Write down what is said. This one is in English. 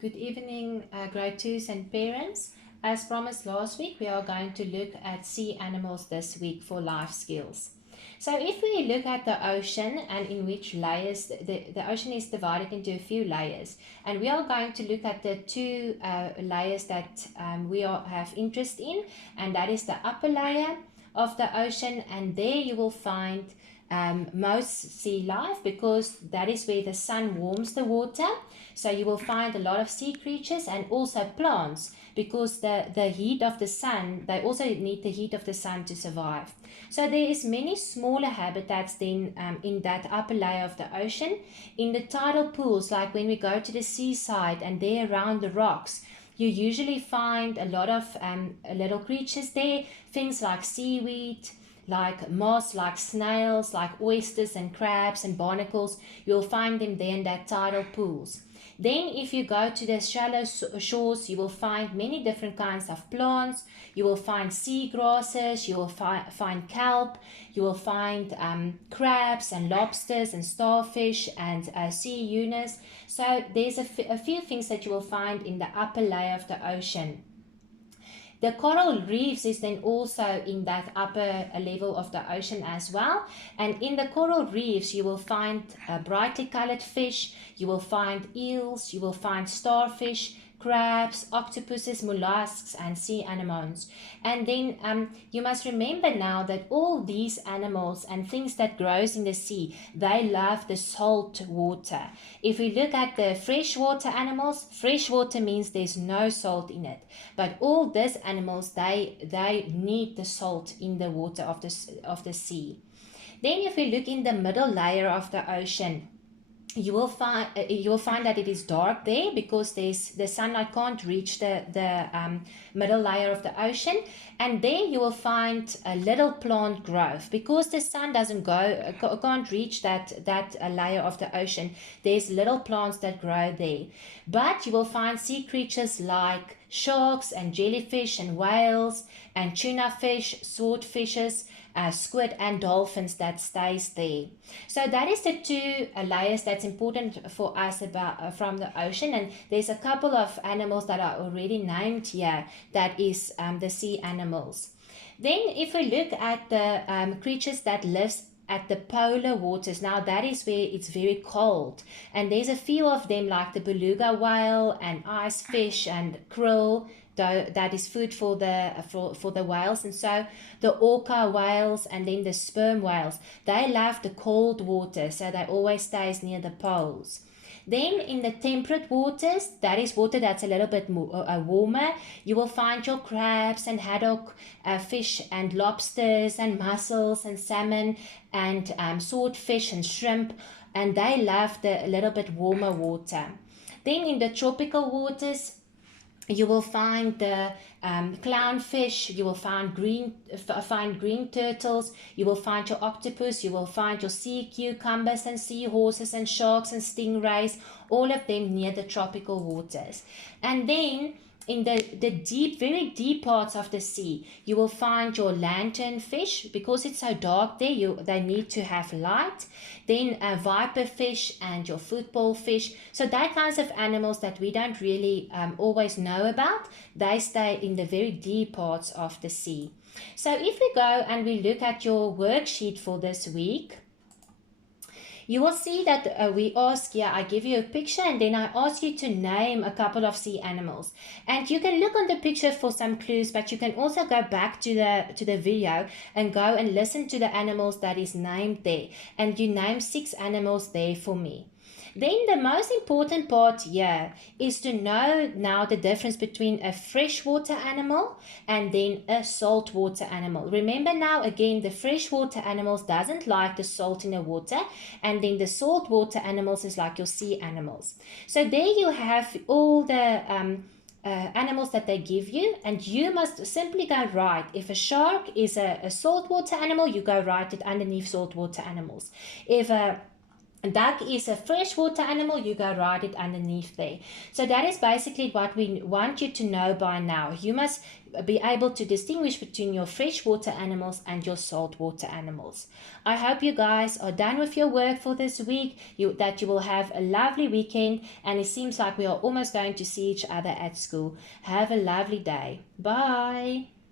Good evening, grade 2s and parents. As promised last week, we are going to look at sea animals this week for life skills. So if we look at the ocean and in which layers, the ocean is divided into a few layers. And we are going to look at the two layers that have interest in, and that is the upper layer of the ocean, and there you will find most sea life, because that is where the sun warms the water. So you will find a lot of sea creatures and also plants, because the heat of the sun, they also need the heat of the sun to survive. So there is many smaller habitats then in that upper layer of the ocean. In the tidal pools, like when we go to the seaside and there around the rocks, you usually find a lot of little creatures there, things like seaweed, like moss, like snails, like oysters and crabs and barnacles. You'll find them there in that tidal pools. Then if you go to the shallow shores, you will find many different kinds of plants. You will find sea grasses, you will find kelp, you will find crabs and lobsters and starfish and sea eunice. So there's a few things that you will find in the upper layer of the ocean. The coral reefs is then also in that upper level of the ocean as well. And in the coral reefs, you will find brightly colored fish, you will find eels, you will find starfish, crabs, octopuses, mollusks, and sea anemones. And then you must remember now that all these animals and things that grows in the sea, they love the salt water. If we look at the freshwater animals, freshwater means there's no salt in it. But all these animals, they need the salt in the water of the sea. Then if we look in the middle layer of the ocean, you will find that it is dark there, because the sunlight can't reach the middle layer of the ocean. And there you will find a little plant growth, because the sun can't reach that layer of the ocean. There's little plants that grow there. But you will find sea creatures like sharks and jellyfish and whales and tuna fish, swordfishes, squid and dolphins that stays there. So that is the two layers that's important for us about from the ocean. And there's a couple of animals that are already named here, that is the sea animals. Then if we look at the creatures that lives at the polar waters, now that is where it's very cold, and there's a few of them like the beluga whale and ice fish and krill. That is food for the whales. And so the orca whales and then the sperm whales, they love the cold water, so they always stays near the poles. Then in the temperate waters, that is water that's a little bit more, warmer, you will find your crabs and haddock fish and lobsters and mussels and salmon and swordfish and shrimp, and they love the little bit warmer water. Then in the tropical waters, you will find the clownfish, you will find green turtles, you will find your octopus, you will find your sea cucumbers and seahorses and sharks and stingrays, all of them near the tropical waters. And then in the deep, very deep parts of the sea, you will find your lanternfish, because it's so dark there, they need to have light. Then viper fish and your football fish. So that kinds of animals that we don't really always know about, they stay in the very deep parts of the sea. So if we go and we look at your worksheet for this week, you will see that we ask here, I give you a picture and then I ask you to name a couple of sea animals. And you can look on the picture for some clues, but you can also go back to the video and go and listen to the animals that is named there. And you name 6 animals there for me. Then the most important part here is to know now the difference between a freshwater animal and then a saltwater animal. Remember now again, the freshwater animals doesn't like the salt in the water, and then the saltwater animals is like your sea animals. So there you have all the animals that they give you, and you must simply go write. If a shark is a saltwater animal, you go write it underneath saltwater animals. If a Duck is a freshwater animal, you go write it underneath there. So that is basically what we want you to know by now. You must be able to distinguish between your freshwater animals and your saltwater animals. I hope you guys are done with your work for this week, that you will have a lovely weekend, and it seems like we are almost going to see each other at school. Have a lovely day. Bye.